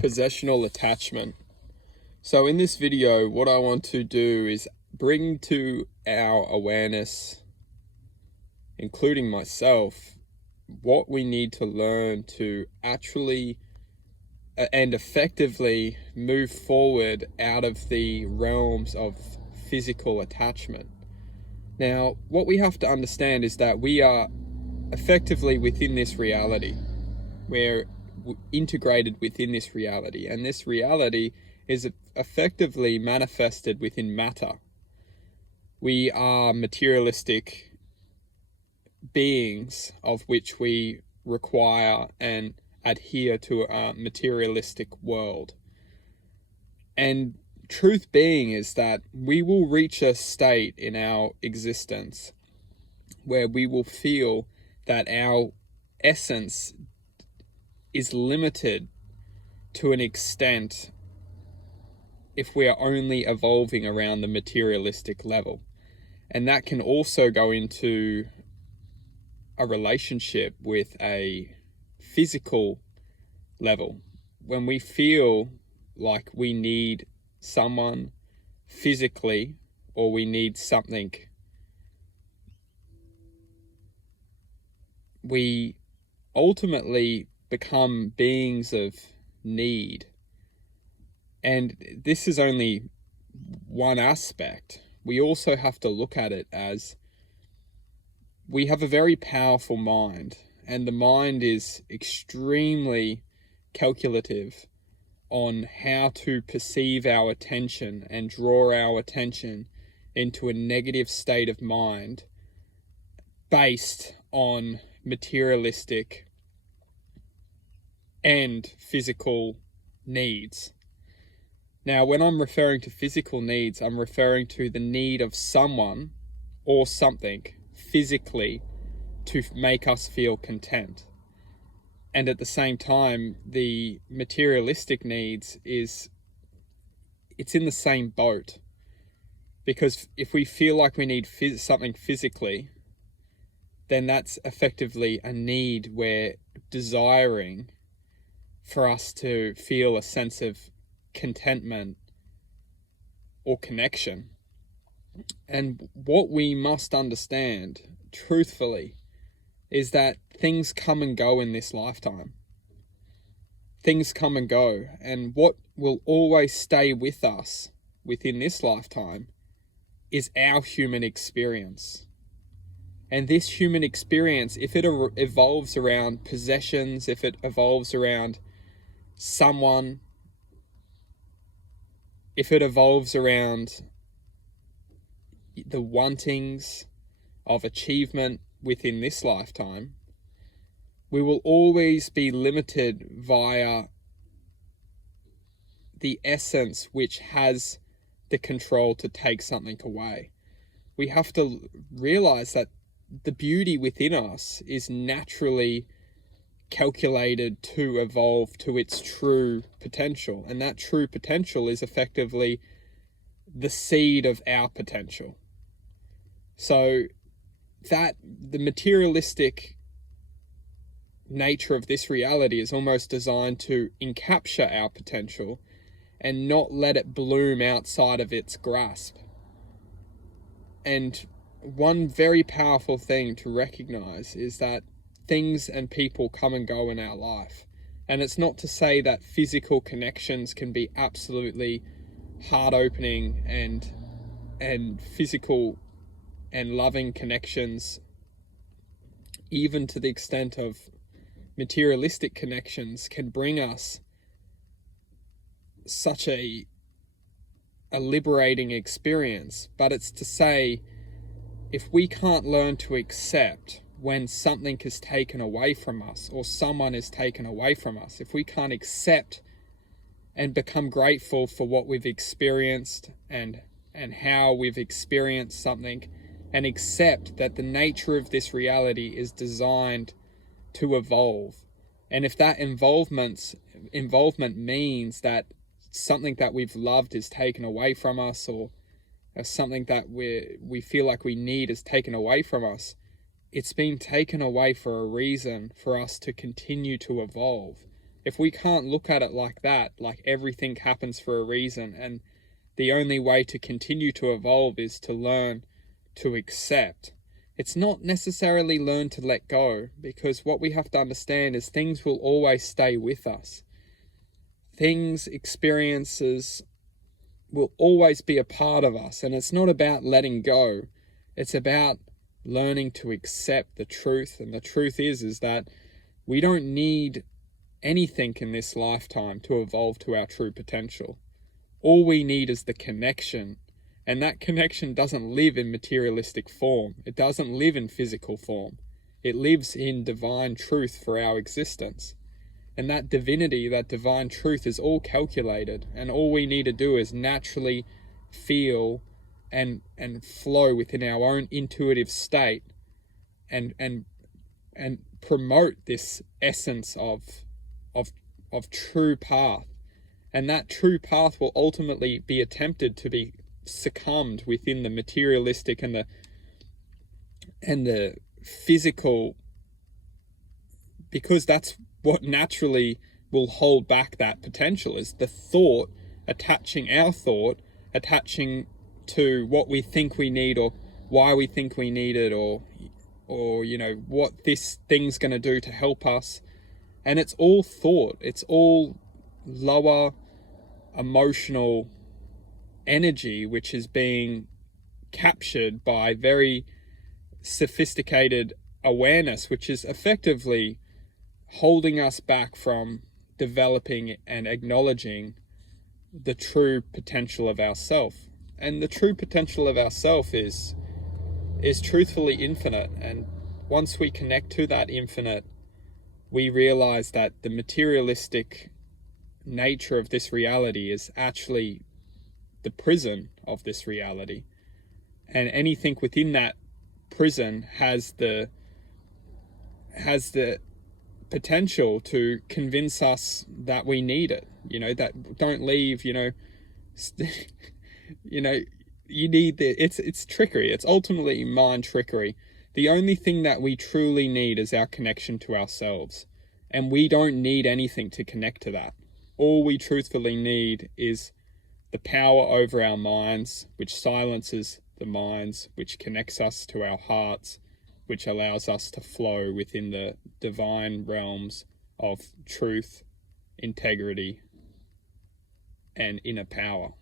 Possessional attachment. So in this video, what I want to do is bring to our awareness, including myself, what we need to learn to actually and effectively move forward out of the realms of physical attachment. Now, what we have to understand is that we are effectively within this reality. We're integrated within this reality, and this reality is effectively manifested within matter. We are materialistic beings of which we require and adhere to a materialistic world. And truth being is that we will reach a state in our existence where we will feel that our essence is limited to an extent if we are only evolving around the materialistic level. And that can also go into a relationship with a physical level. When we feel like we need someone physically, or we need something, we ultimately become beings of need. And this is only one aspect. We also have to look at it as we have a very powerful mind, and the mind is extremely calculative on how to perceive our attention and draw our attention into a negative state of mind based on materialistic and physical needs. Now, when I'm referring to physical needs, I'm referring to the need of someone or something physically to make us feel content. And at the same time, the materialistic needs it's in the same boat. Because if we feel like we need something physically, then that's effectively a need we're desiring for us to feel a sense of contentment or connection. And what we must understand, truthfully, is that things come and go in this lifetime. Things come and go, and what will always stay with us within this lifetime is our human experience. And this human experience, if it evolves around possessions, if it evolves around someone, if it evolves around the wantings of achievement within this lifetime, we will always be limited via the essence which has the control to take something away. We have to realize that the beauty within us is naturally calculated to evolve to its true potential, and that true potential is effectively the seed of our potential. So that the materialistic nature of this reality is almost designed to encapture our potential and not let it bloom outside of its grasp. And one very powerful thing to recognize is that things and people come and go in our life. And it's not to say that physical connections can be absolutely heart-opening and physical and loving connections, even to the extent of materialistic connections, can bring us such a liberating experience. But it's to say, if we can't learn to accept when something is taken away from us or someone is taken away from us, if we can't accept and become grateful for what we've experienced and how we've experienced something, and accept that the nature of this reality is designed to evolve. And if that involvement means that something that we've loved is taken away from us, or something that we feel like we need is taken away from us, it's been taken away for a reason, for us to continue to evolve. If we can't look at it like that, like everything happens for a reason, and the only way to continue to evolve is to learn to accept. It's not necessarily learn to let go, because what we have to understand is things will always stay with us. Things, experiences will always be a part of us, and it's not about letting go. It's about learning to accept the truth, and the truth is that we don't need anything in this lifetime to evolve to our true potential. All we need is the connection, and that connection doesn't live in materialistic form. It doesn't live in physical form. It lives in divine truth for our existence. And that divinity, that divine truth is all calculated, and all we need to do is naturally feel and flow within our own intuitive state and promote this essence of true path. And that true path will ultimately be attempted to be succumbed within the materialistic and the physical, because that's what naturally will hold back that potential, is the thought, attaching to what we think we need, or why we think we need it, or what this thing's going to do to help us. And it's all thought. It's all lower emotional energy, which is being captured by very sophisticated awareness, which is effectively holding us back from developing and acknowledging the true potential of ourself. And the true potential of ourself is truthfully infinite. And once we connect to that infinite, we realize that the materialistic nature of this reality is actually the prison of this reality. And anything within that prison has the potential to convince us that we need it, that don't leave, you need it's trickery. It's ultimately mind trickery. The only thing that we truly need is our connection to ourselves, and we don't need anything to connect to that. All we truthfully need is the power over our minds, which silences the minds, which connects us to our hearts, which allows us to flow within the divine realms of truth, integrity, and inner power.